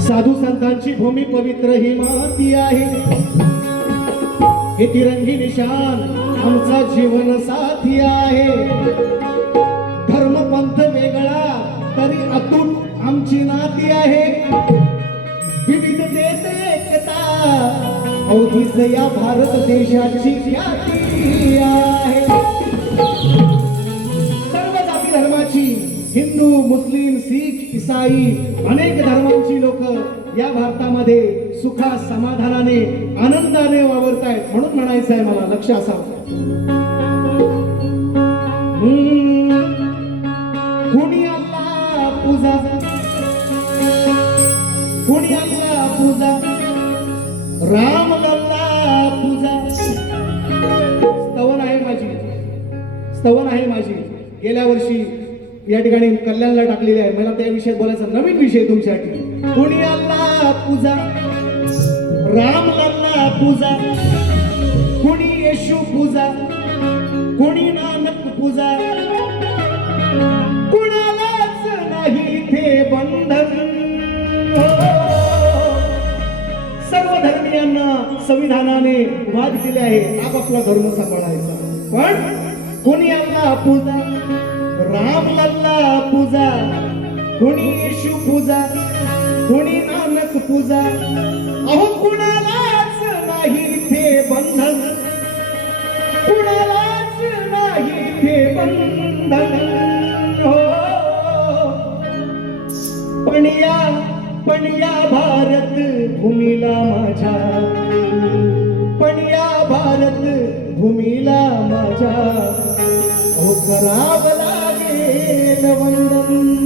साधू संतांची भूमी पवित्र ही माती आहे. हे तिरंगी निशान आमचा जीवन साथी आहे. धर्मपंथ वेगळा तरी अतूट आमची नाती आहे. विविधतेत एकता अवधीच या भारत देशाची ख्याती आहे. हिंदू मुस्लिम सिख इसाई अनेक धर्मांची लोक या भारतामध्ये सुखा समाधानाने आनंदाने वावरतायत म्हणून म्हणायचं आहे मला लक्ष असावं कुणी आपला पूजा? कुणी आपला पूजा? राम लल्ला पूजा. स्तवन आहे माझी. स्तवन आहे माझी. गेल्या वर्षी या ठिकाणी कल्याणला टाकलेली आहे. मला त्या विषयात बोलायचा नवीन विषय तुमच्यासाठी. कुणी अल्ला पूजा. राम लल्ला पूजा. कुणी येशू पूजा. कुणी नानक पूजा. कुणालाच नाही ते बंधन. हो. सर्व धर्मियांना संविधानाने वाद दिले आहे. आपापला धर्म सांभाळायचा. पण कोणी आपला पूजा? राम लल्ला पूजा कुणी येशू पूजा कुणी नानक पूजा. अहो कुणालाच नाही ते बंधन. कुणालाच नाही ते बंधन. हो. पण या पण या भारत भूमीला माझ्या. पण या भारत भूमीला माझ्या. हो करावं लागेल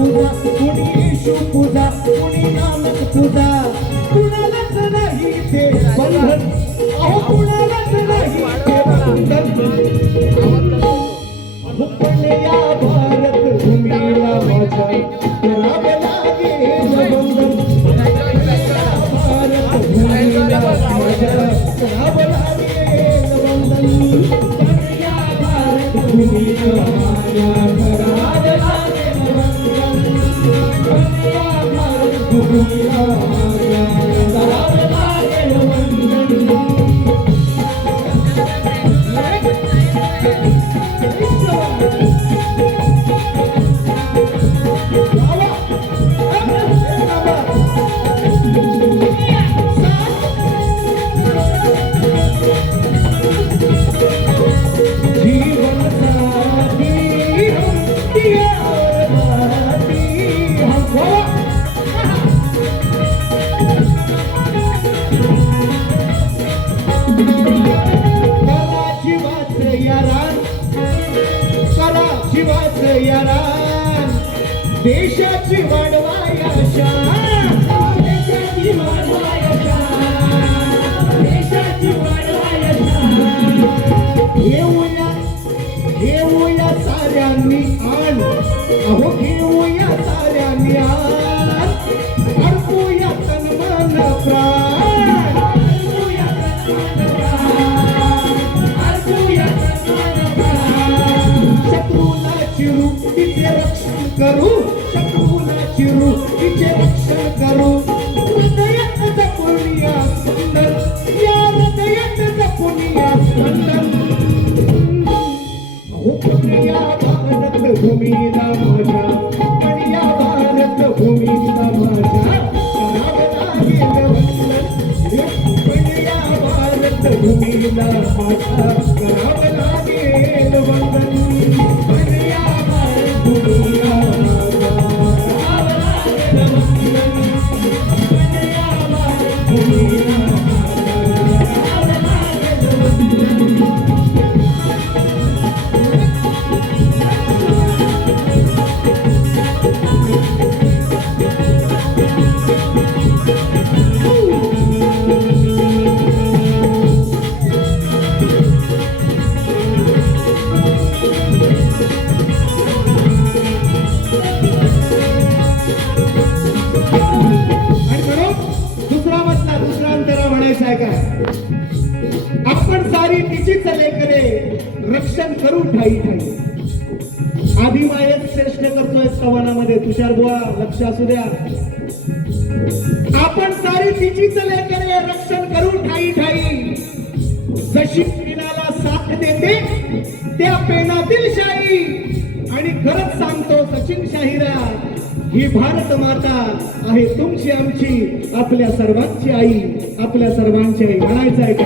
लल्ला पूजा कुणी येशू पूजा कुणी नानक पूजा. कुणालाच नाही ते बंधन. अहो कुणालाच नाही ते बंधन. अहो पण या भारत भूमीला माझ्या भारत भूमीला साऱ्यांनी आण. अहो घेऊया साऱ्यांनी आण. अर्पूया तन मन प्राण. भूमीला माझ्या लायक आपण सारी तिचीच लेकरे रक्षण करून ठाई ठाई आधी मायक श्रेष्ठ करतोय सवानामध्ये तुषार बुवा लक्ष असू द्या. आपण सारी तिचीच लेकरे रक्षण करून ठाई ठाई जशी पेनाला साथ देते त्या पेनातील शाही. आणि खरंच सांगतो सचिन शाहिरा ही भारत माता आहे तुमची आमची आपल्या सर्वांची आई आपल्या सर्वांची आई. म्हणायचं आहे का?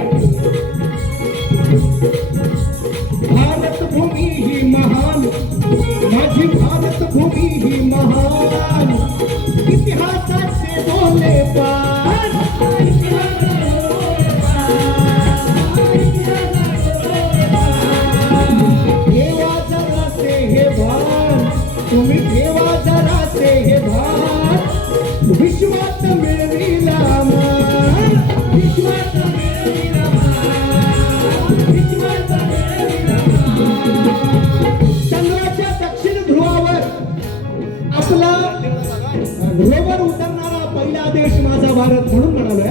देश माझा भारत म्हणून म्हणालो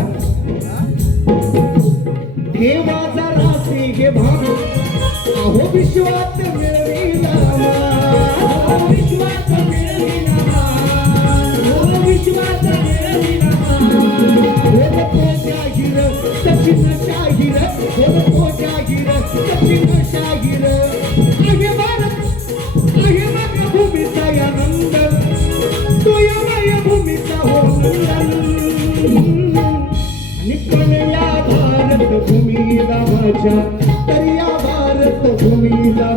हे माझा जरासे हे भाग अहो विश्वात मिळविला विश्वात मिळविला विश्वात मिळविला हो, सचिन या भारत भूमीला माझ्या तर या भारत भूमीला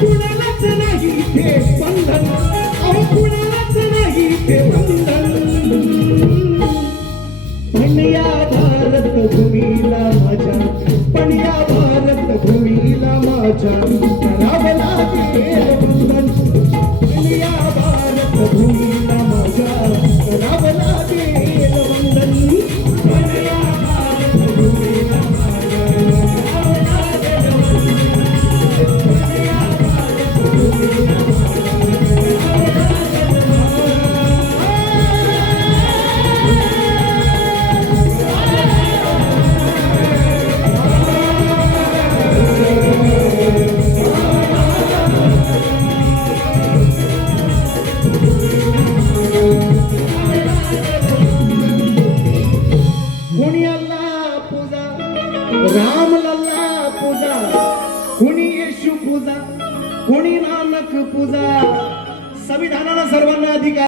कुणालाच नाही ते बंधन अहो कुणालाच नाही ते बंधन पण या भारत भूमीला माझ्या पण या भारत भूमीला माझ्या करावं लागेल येशू